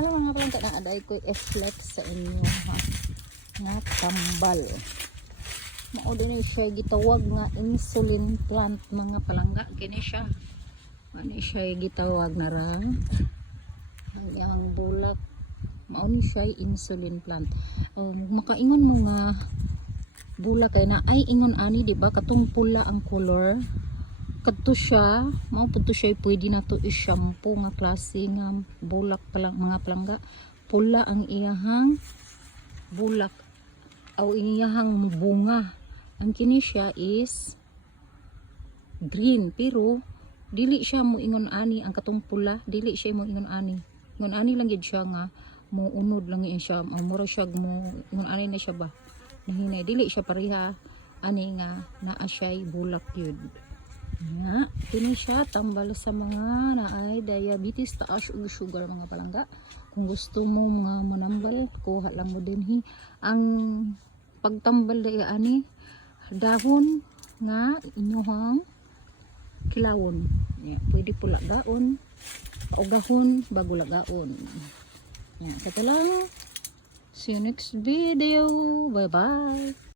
Hello mga palangga, naaday ko i-flex sa inyo ha. Nga tambal. Mao din siya gitawag nga insulin plant mga palangga. Kini siya. Ano siya gitawag na ra. Ang iyang bulak. Mao ni siya insulin plant. Makaingon mo nga bulak kay na ay ingon ani di ba katong pula ang color. Kadto siya, mao pudto siya pwede na to i-shampoo nga klase nga bulak palang mga palangga. Pula ang iyahang bulak o iyahang bunga. Ang kini siya is green pero dili siya mo ingon ani ang katong pula, dili siya mo ingon ani. Ingon ani lang gid siya nga mo unod lang siya, mura siya mo ingon ani na siya ba. Nahinay dili siya pareha ani nga naa siya bulak yun. Nga, kini siya tambal sa mga naay diabetes, taas og sugar mga palangga. Kung gusto mo mga manambal, kuha lang mo din ang pagtambal dai ani dahon nga inyong kilawon. Pwede pula gaon o gahon bago lagaon. Kata lang. See you next video. Bye bye.